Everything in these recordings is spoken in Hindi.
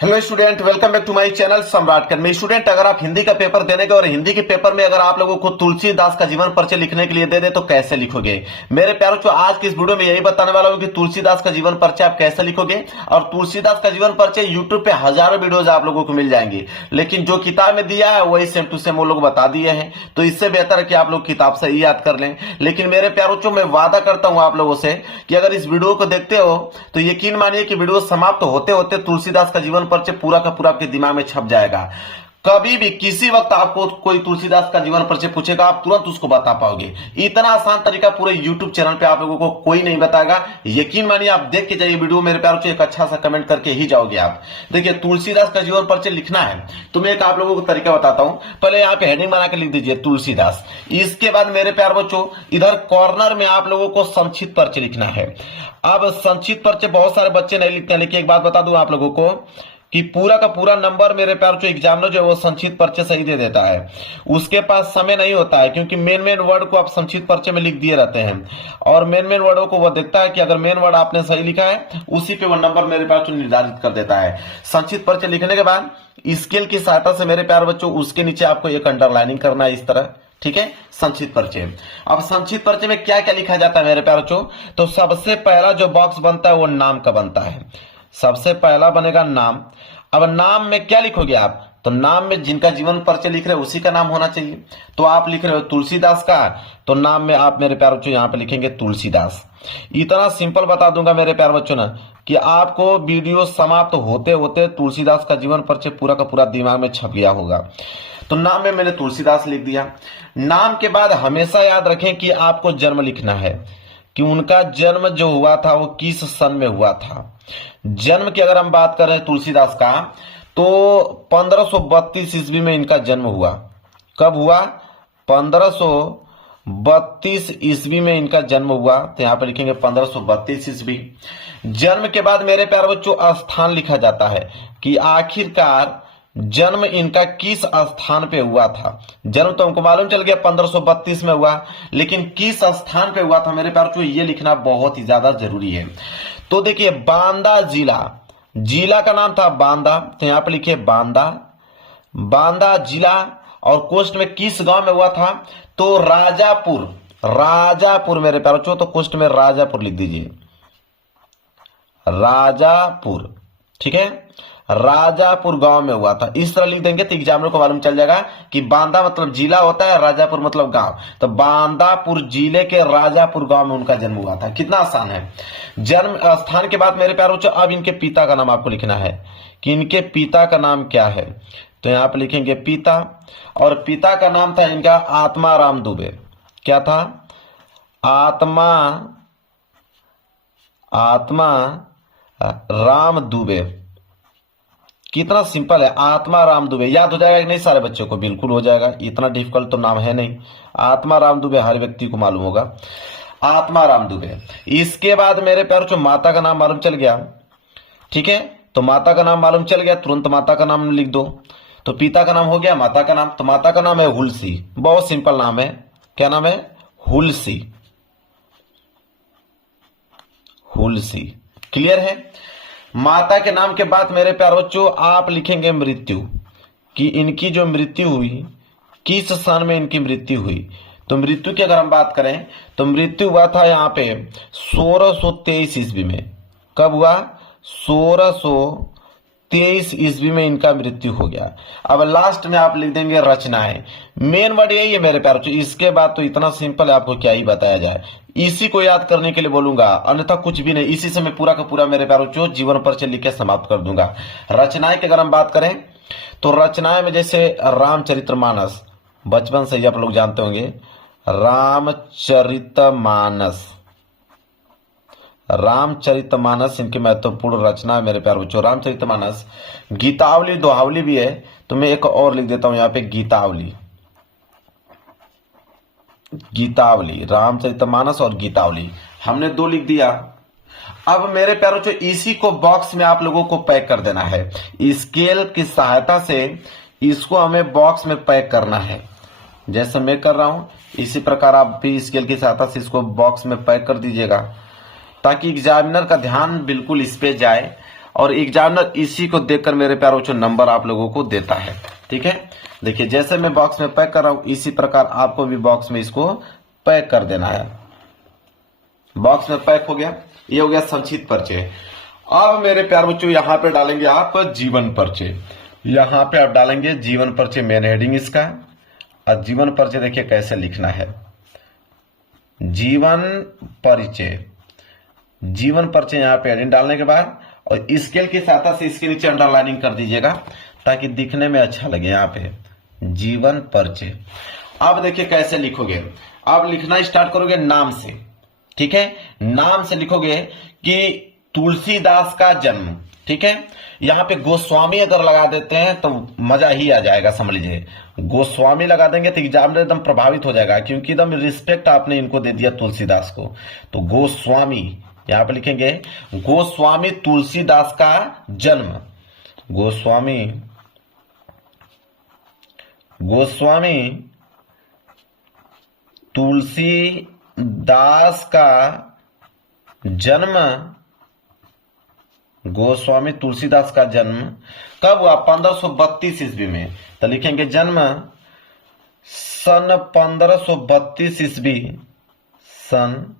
Hello student, welcome back to my channel Samrat Karmi. Student, अगर आप हिंदी का पेपर देने के और हिंदी के पेपर में अगर आप लोगों को तुलसीदास का जीवन परिचय लिखने के लिए दे दे तो कैसे लिखोगे? मेरे प्यारों, आज की इस वीडियो में यही बताने वाला हूं कि तुलसीदास का जीवन परिचय आप कैसे लिखोगे। और तुलसीदास का जीवन परिचय यूट्यूब पे हजारों वीडियोज आप लोगों को मिल जाएंगी, लेकिन जो किताब में दिया है वही सेम टू सेम वो लोग बता दिए हैं, तो इससे बेहतर है कि आप लोग किताब से ही याद कर लें। लेकिन मेरे प्यारों, मैं वादा करता हूं आप लोगों से कि अगर इस वीडियो को देखते हो तो यकीन मानिए कि वीडियो समाप्त होते होते तुलसीदास का जीवन परिचय पूरा का पूरा आपके दिमाग में छप जाएगा। कभी भी किसी वक्त आपको कोई तुलसीदास का जीवन परिचय पूछेगा, आप तुरंत उसको बता पाओगे। इतना आसान तरीका पूरे YouTube चैनल पे आप लोगों को कोई नहीं बताएगा। यकीन मानिए, आप देख के जाइए वीडियो, मेरे प्यारों से एक अच्छा सा कमेंट करके ही जाओगे आप। देखिए, तुलसीदास का जीवन परिचय लिखना है तो मैं एक आप लोगों को तरीका बताता हूं। पहले यहाँ पे हेडिंग बना के लिख दीजिए तुलसीदास। इसके बाद मेरे प्यार बच्चों, इधर कॉर्नर में आप लोगों को संक्षिप्त परिचय लिखना है। अब संक्षिप्त परिचय बहुत सारे बच्चे नहीं लिखते हैं, लेकिन एक बात बता दूं आप लोगों को कि पूरा का पूरा नंबर मेरे प्यार जो एग्जामिनर जो है वो संक्षिप्त परिचय सही दे देता है। उसके पास समय नहीं होता है, क्योंकि मेन वर्ड को आप संक्षिप्त परिचय में लिख दिए रहते हैं, और मेन वर्डों को वो देखता है कि अगर मेन वर्ड आपने सही लिखा है उसी पे वो नंबर मेरे प्यार जो निर्धारित कर देता है। संक्षिप्त परिचय लिखने के बाद स्केल की सहायता से मेरे प्यार बच्चों उसके नीचे आपको एक अंडरलाइनिंग करना है, इस तरह। ठीक है, संक्षिप्त परिचय। अब संक्षिप्त परिचय में क्या क्या लिखा जाता है मेरे प्यार बच्चों, तो सबसे पहला जो बॉक्स बनता है वो नाम का बनता है। सबसे पहला बनेगा नाम। अब नाम में क्या लिखोगे आप, तो नाम में जिनका जीवन परिचय लिख रहे हो उसी का नाम होना चाहिए। तो आप लिख रहे हो तुलसीदास का, तो नाम में आप मेरे प्यार बच्चों यहाँ पे लिखेंगे तुलसीदास। इतना सिंपल बता दूंगा मेरे प्यार बच्चों ना कि आपको वीडियो समाप्त होते होते तुलसीदास का जीवन परिचय पूरा का पूरा दिमाग में छप गया होगा। तो नाम में मैंने तुलसीदास लिख दिया। नाम के बाद हमेशा याद रखें कि आपको जन्म लिखना है, कि उनका जन्म जो हुआ था वो किस सन में हुआ था। जन्म की अगर हम बात करें तुलसीदास का, तो 1532 ईस्वी में इनका जन्म हुआ। कब हुआ? 1532 ईस्वी में इनका जन्म हुआ, तो यहां पे लिखेंगे 1532 ईस्वी। जन्म के बाद मेरे प्यारे बच्चों स्थान लिखा जाता है कि आखिरकार जन्म इनका किस स्थान पे हुआ था। जन्म तो हमको मालूम चल गया 1532 में हुआ, लेकिन किस स्थान पे हुआ था मेरे प्यार बच्चों, ये लिखना बहुत ही ज्यादा जरूरी है। तो देखिए, बांदा जिला, जिला का नाम था बांदा, तो यहां पे लिखिए बांदा, बांदा जिला। और कोस्ट में किस गांव में हुआ था, तो राजापुर, राजापुर मेरे प्यार बच्चों, तो कोस्ट में राजापुर लिख दीजिए, राजापुर। ठीक है, राजापुर गांव में हुआ था। इस तरह लिख देंगे तो एग्जामिनर को मालूम चल जाएगा कि बांदा मतलब जिला होता है, राजापुर मतलब गांव। तो बांदापुर जिले के राजापुर गांव में उनका जन्म हुआ था। कितना आसान है। जन्म स्थान के बाद मेरे प्यारे बच्चों अब इनके पिता का नाम आपको लिखना है कि इनके पिता का नाम क्या है। तो यहां पर लिखेंगे पिता, और पिता का नाम था इनका आत्माराम दुबे। क्या था? आत्मा राम दुबे। कितना सिंपल है, आत्मा राम दुबे। याद हो जाएगा कि नहीं सारे बच्चों को? बिल्कुल हो जाएगा, इतना डिफिकल्ट तो नाम है नहीं। आत्मा राम दुबे हर व्यक्ति को मालूम होगा, आत्मा राम दुबे। इसके बाद मेरे प्यार जो माता का नाम मालूम चल गया। ठीक है, तो माता का नाम मालूम चल गया, तुरंत माता का नाम लिख दो। तो पिता का नाम हो गया, माता का नाम, तो माता का नाम है हुलसी। बहुत सिंपल नाम है। क्या नाम है? हुलसी, हुलसी। क्लियर है? माता के नाम के बाद मेरे प्यारे बच्चों आप लिखेंगे मृत्यु, कि इनकी जो मृत्यु हुई किस सन में इनकी मृत्यु हुई। तो मृत्यु की अगर हम बात करें तो मृत्यु हुआ था यहाँ पे 1623 ईस्वी में। कब हुआ? 1623 ईस्वी में इनका मृत्यु हो गया। अब लास्ट में आप लिख देंगे रचनाएं। मेन वर्ड यही है मेरे प्यारे बच्चों। इसके बाद तो इतना सिंपल है, आपको क्या ही बताया जाए। इसी को याद करने के लिए बोलूंगा, अन्यथा कुछ भी नहीं। इसी से मैं पूरा का पूरा मेरे प्यारे बच्चों जीवन परिचय लिख के समाप्त कर दूंगा। रचनाएं की अगर हम बात करें तो रचनाएं में जैसे रामचरितमानस, बचपन से ही आप लोग जानते होंगे, रामचरितमानस, रामचरितमानस इनकी महत्वपूर्ण रचना है मेरे प्यारे बच्चों, रामचरितमानस। गीतावली, दोहावली भी है, तो मैं एक और लिख देता हूं यहाँ पे गीतावली, गीतावली। रामचरितमानस और गीतावली हमने दो लिख दिया। अब मेरे प्यारों जो इसी को बॉक्स में आप लोगों को पैक कर देना है। स्केल की सहायता से इसको हमें बॉक्स में पैक करना है। जैसे मैं कर रहा हूं इसी प्रकार आप भी स्केल की सहायता से इसको बॉक्स में पैक कर दीजिएगा, ताकि एग्जामिनर का ध्यान बिल्कुल इस पे जाए और एग्जामिनर इसी को देखकर मेरे प्यारों बच्चों नंबर आप लोगों को देता है। ठीक है, देखिए जैसे मैं बॉक्स में पैक कर रहा हूं इसी प्रकार आपको भी बॉक्स में इसको पैक कर देना है। बॉक्स में पैक हो गया, ये हो गया संक्षिप्त परिचय। अब मेरे प्यार बच्चों यहां पे डालेंगे आप जीवन परिचय। यहां पे आप डालेंगे जीवन परिचय, मेन हेडिंग इसका। और जीवन परिचय देखिए कैसे लिखना है, जीवन परिचय। जीवन परिचय यहां पे हेडिंग डालने के बाद और स्केल की सहायता से इसके नीचे अंडरलाइनिंग कर दीजिएगा ताकि दिखने में अच्छा लगे। यहां पे जीवन परिचय। अब देखिए कैसे लिखोगे, अब लिखना स्टार्ट करोगे नाम से। ठीक है, नाम से लिखोगे कि तुलसीदास का जन्म। ठीक है, यहां पे गोस्वामी अगर लगा देते हैं तो मजा ही आ जाएगा, समझ लीजिए। गोस्वामी लगा देंगे तो एग्जामिनर एकदम प्रभावित हो जाएगा क्योंकि एकदम रिस्पेक्ट आपने इनको दे दिया तुलसीदास को। तो गोस्वामी यहां पे लिखेंगे गोस्वामी तुलसीदास का जन्म। गोस्वामी तुलसीदास का जन्म। गोस्वामी तुलसीदास का जन्म कब हुआ? 1532 ईस्वी में। तो लिखेंगे जन्म सन 1532 ईस्वी। सन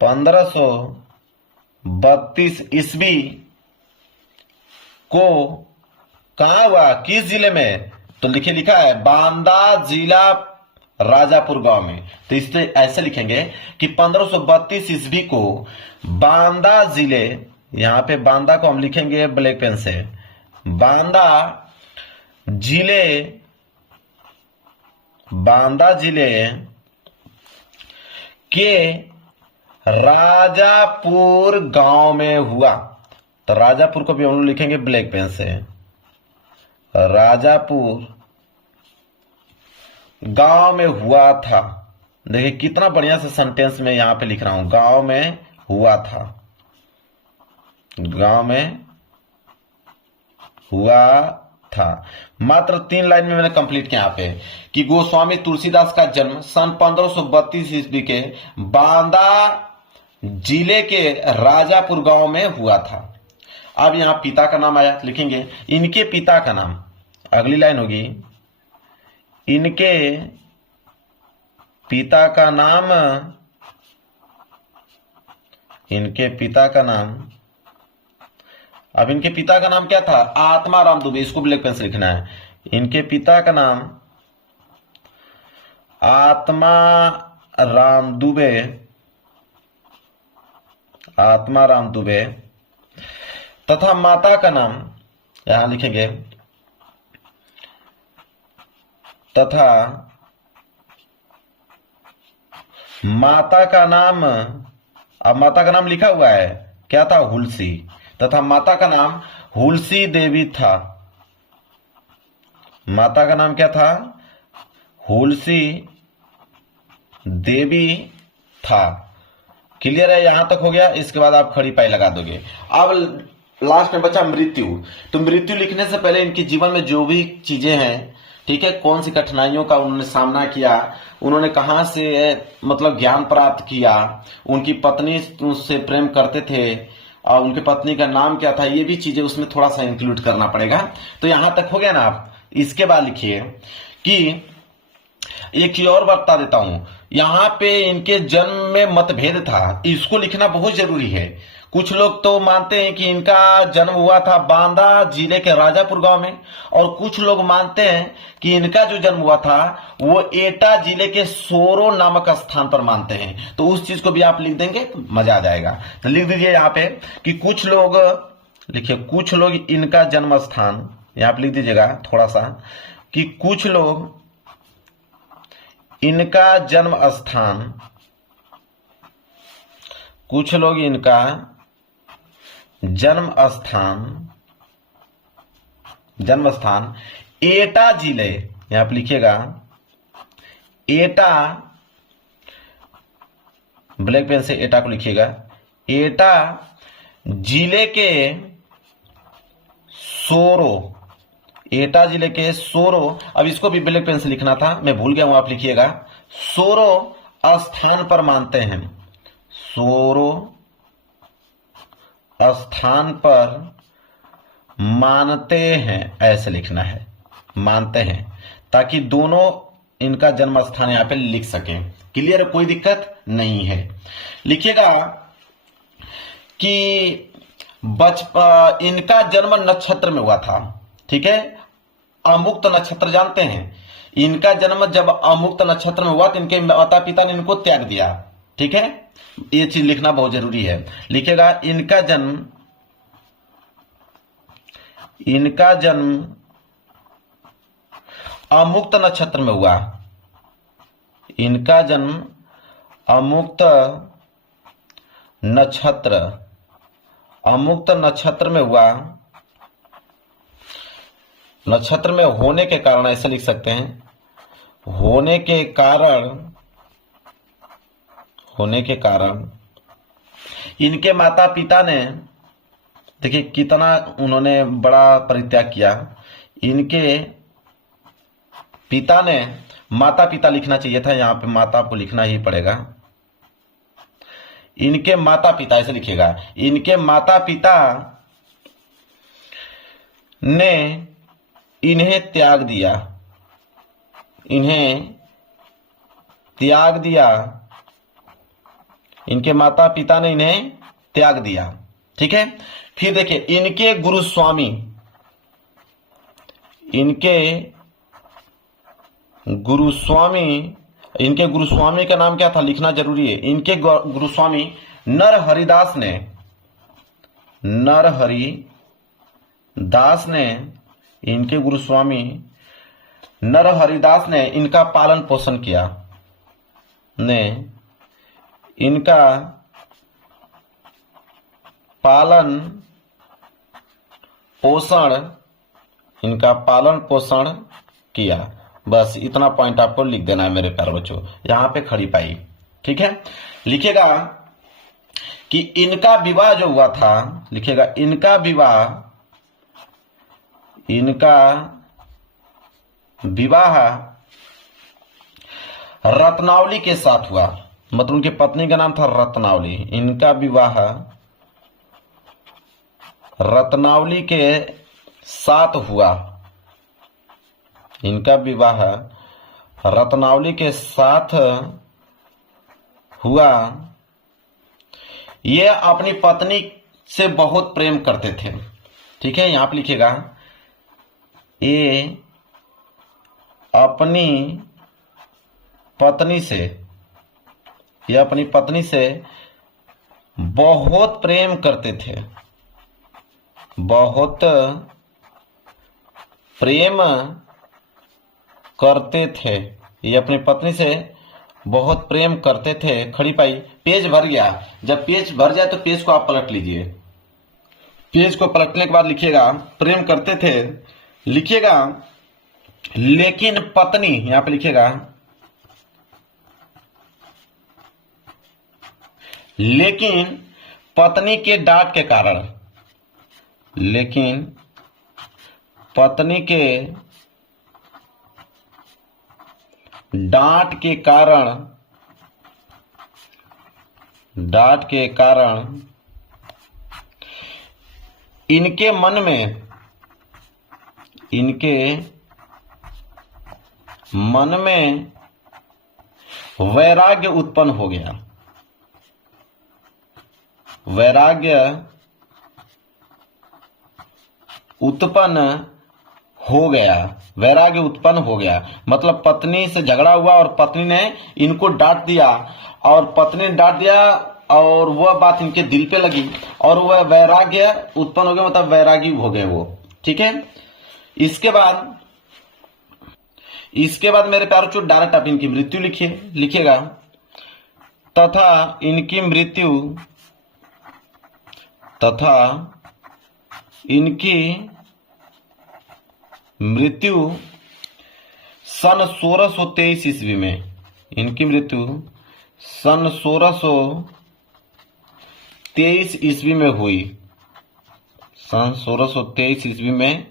1532 ईस्वी को कहां हुआ, किस जिले में? तो लिखा है बांदा जिला राजापुर गांव में। तो इससे ऐसे लिखेंगे कि 1532 ईस्वी को बांदा जिले, यहां पे बांदा को हम लिखेंगे ब्लैक पेन से, बांदा जिले के राजापुर गांव में हुआ। तो राजापुर को भी हम लोग लिखेंगे ब्लैक पेन से, राजापुर गांव में हुआ था। देखिए कितना बढ़िया से सेंटेंस में यहां पे लिख रहा हूं, गांव में हुआ था, गांव में हुआ था। मात्र 3 लाइन में मैंने कंप्लीट किया यहां पे कि गोस्वामी तुलसीदास का जन्म सन 1532 ईस्वी के बांदा जिले के राजापुर गांव में हुआ था। अब यहां पिता का नाम आया, लिखेंगे इनके पिता का नाम। अगली लाइन होगी इनके पिता का नाम, इनके पिता का नाम। अब इनके पिता का नाम क्या था? आत्माराम दुबे। इसको ब्लैक पेन से लिखना है, इनके पिता का नाम आत्माराम दुबे, आत्माराम दुबे। तथा माता का नाम यहां लिखेंगे, तथा माता का नाम। अब माता का नाम लिखा हुआ है क्या था? हुलसी। तथा माता का नाम हुलसी देवी था। माता का नाम क्या था? हुलसी देवी था। क्लियर है? यहां तक हो गया। इसके बाद आप खड़ी पाई लगा दोगे। अब लास्ट में बचा मृत्यु। तो मृत्यु लिखने से पहले इनके जीवन में जो भी चीजें हैं, ठीक है, कौन सी कठिनाइयों का उन्होंने सामना किया, उन्होंने कहां से मतलब ज्ञान प्राप्त किया, उनकी पत्नी उससे प्रेम करते थे और उनकी पत्नी का नाम क्या था, ये भी चीजें उसमें थोड़ा सा इंक्लूड करना पड़ेगा। तो यहां तक हो गया ना आप। इसके बाद लिखिए कि एक चीज और बता देता हूं, यहां पे इनके जन्म में मतभेद था, इसको लिखना बहुत जरूरी है। कुछ लोग तो मानते हैं कि इनका जन्म हुआ था बांदा जिले के राजापुर गांव में, और कुछ लोग मानते हैं कि इनका जो जन्म हुआ था वो एटा जिले के सोरो नामक स्थान पर मानते हैं। तो उस चीज को भी आप लिख देंगे तो मजा आ जाएगा। तो लिख दीजिए यहां पे कि कुछ लोग, लिखिए कुछ लोग इनका जन्म स्थान, यहां पे लिख दीजिएगा थोड़ा सा कि कुछ लोग इनका जन्म स्थान, कुछ लोग इनका जन्म स्थान एटा जिले, यहां पर लिखिएगा एटा, ब्लैक पेन से एटा को लिखिएगा, एटा जिले के सोरो, एटा जिले के सोरो। अब इसको भी ब्लैक पेन से लिखना था, मैं भूल गया हूं, आप लिखिएगा सोरो स्थान पर मानते हैं, सोरो स्थान पर मानते हैं, ऐसे लिखना है, मानते हैं, ताकि दोनों इनका जन्म स्थान यहां पे लिख सकें। क्लियर है, कोई दिक्कत नहीं है। लिखिएगा कि इनका जन्म नक्षत्र में हुआ था। ठीक है, अमुक्त नक्षत्र जानते हैं, इनका जन्म जब अमुक्त नक्षत्र में हुआ तो इनके माता पिता ने इनको त्याग दिया। ठीक है, ये चीज लिखना बहुत जरूरी है। लिखेगा इनका जन्म अमुक्त नक्षत्र में हुआ, इनका जन्म अमुक्त नक्षत्र में हुआ। नक्षत्र में होने के कारण ऐसे लिख सकते हैं, होने के कारण इनके माता पिता ने, देखिए कितना उन्होंने बड़ा परित्याग किया। इनके पिता ने, माता पिता लिखना चाहिए था, यहां पे माता को लिखना ही पड़ेगा। इनके माता पिता ऐसे लिखिएगा, इनके माता पिता ने इन्हें त्याग दिया, इनके माता पिता ने इन्हें त्याग दिया। ठीक है, फिर देखिए इनके गुरुस्वामी का नाम क्या था, लिखना जरूरी है। इनके गुरुस्वामी नरहरिदास ने इनका पालन पोषण किया, पालन पोषण किया। बस इतना पॉइंट आपको लिख देना है मेरे प्यारे बच्चों, यहां पे खड़ी पाई। ठीक है, लिखिएगा कि इनका विवाह जो हुआ था, लिखिएगा इनका विवाह रत्नावली के साथ हुआ, मतलब उनकी पत्नी का नाम था रत्नावली। इनका विवाह रत्नावली के साथ हुआ, इनका विवाह रत्नावली के साथ हुआ। ये अपनी पत्नी से बहुत प्रेम करते थे। ठीक है, यहां पर लिखिएगा ये अपनी पत्नी से बहुत प्रेम करते थे, बहुत प्रेम करते थे। ये अपनी पत्नी से बहुत प्रेम करते थे। खड़ी पाई, पेज भर गया। जब पेज भर जाए तो पेज को आप पलट लीजिए। पेज को पलटने के बाद लिखिएगा प्रेम करते थे, लिखिएगा लेकिन पत्नी, यहां पे लिखिएगा लेकिन पत्नी के डांट के कारण, लेकिन पत्नी के डांट के कारण इनके मन में वैराग्य उत्पन्न हो गया। वैराग्य उत्पन्न हो गया, मतलब पत्नी से झगड़ा हुआ और पत्नी ने इनको डांट दिया, और वह बात इनके दिल पे लगी और वह वैराग्य उत्पन्न हो गया, मतलब वैरागी हो गए वो। ठीक है, इसके बाद मेरे प्यारों चो डायरेक्ट आप इनकी मृत्यु लिखिएगा तथा इनकी मृत्यु सन 1623 ईस्वी में, इनकी मृत्यु सन 1623 ईस्वी में हुई, सन 1623 ईस्वी में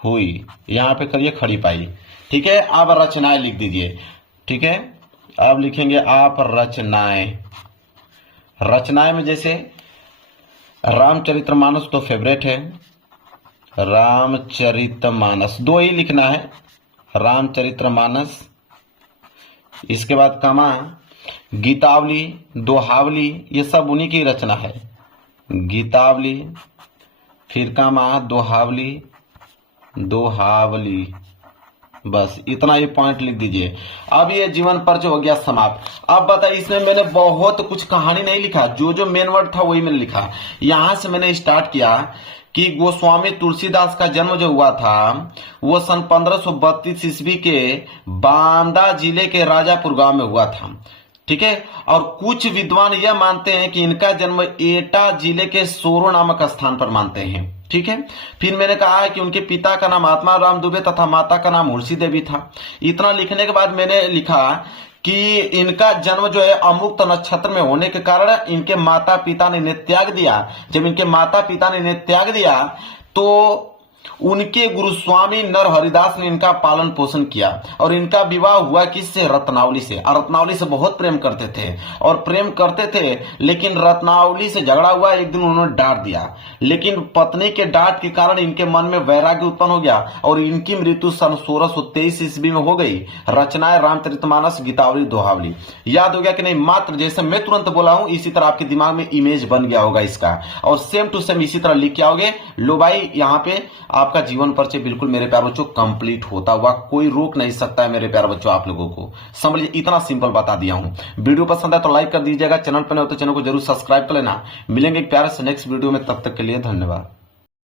हुई। यहां पे करिए खड़ी पाई। ठीक है, आप रचनाएं लिख दीजिए। ठीक है, अब लिखेंगे आप रचनाएं में जैसे रामचरितमानस तो फेवरेट है, रामचरितमानस 2 ही लिखना है, रामचरितमानस। इसके बाद कामा गीतावली, दोहावली, ये सब उन्हीं की रचना है, गीतावली, फिर कामा दोहावली, दोहावली, बस इतना ही पॉइंट लिख दीजिए। अब ये जीवन परिचय हो गया समाप्त। अब बताइए, इसमें मैंने बहुत कुछ कहानी नहीं लिखा, जो जो मेन वर्ड था वही मैंने लिखा। यहां से मैंने स्टार्ट किया कि गोस्वामी तुलसीदास का जन्म जो हुआ था वो सन 1532 ईस्वी के बांदा जिले के राजापुर गांव में हुआ था, ठीक है। और कुछ विद्वान यह मानते हैं कि इनका जन्म एटा जिले के सोरो नामक स्थान पर मानते हैं, ठीक है। फिर मैंने कहा है कि उनके पिता का नाम आत्मा राम दुबे तथा माता का नाम हुलसी देवी था। इतना लिखने के बाद मैंने लिखा कि इनका जन्म जो है अमुक्त नक्षत्र में होने के कारण इनके माता पिता ने इन्हें त्याग दिया। जब इनके माता पिता ने इन्हें त्याग दिया तो उनके गुरु स्वामी नर हरिदास ने इनका पालन पोषण किया और इनका विवाह हुआ किससे? रत्नावली से। और रत्नावली से बहुत प्रेम करते थे और प्रेम करते थे, लेकिन रत्नावली से झगड़ा हुआ, एक दिन उन्होंने डांट दिया। लेकिन पत्नी के डांट के कारण इनके मन में वैराग्य उत्पन्न हो गया और इनकी मृत्यु सन 1623 ईस्वी में हो गई। रचनाएं रामचरितमानस, गीतावली, दोहावली। याद हो गया कि नहीं? मात्र जैसे मैं तुरंत बोला हूं इसी तरह आपके दिमाग में इमेज बन गया होगा इसका, और सेम टू सेम इसी तरह लिख के आओगे। लो भाई, यहाँ पे आपका जीवन परिचय बिल्कुल मेरे प्यारे बच्चों कंप्लीट होता हुआ, कोई रोक नहीं सकता है मेरे प्यारे बच्चों आप लोगों को। समझिए, इतना सिंपल बता दिया हूं। वीडियो पसंद है तो लाइक कर दीजिएगा, चैनल पर नहीं हो तो चैनल को जरूर सब्सक्राइब कर लेना। मिलेंगे एक प्यारे से नेक्स्ट वीडियो में, तब तक के लिए धन्यवाद।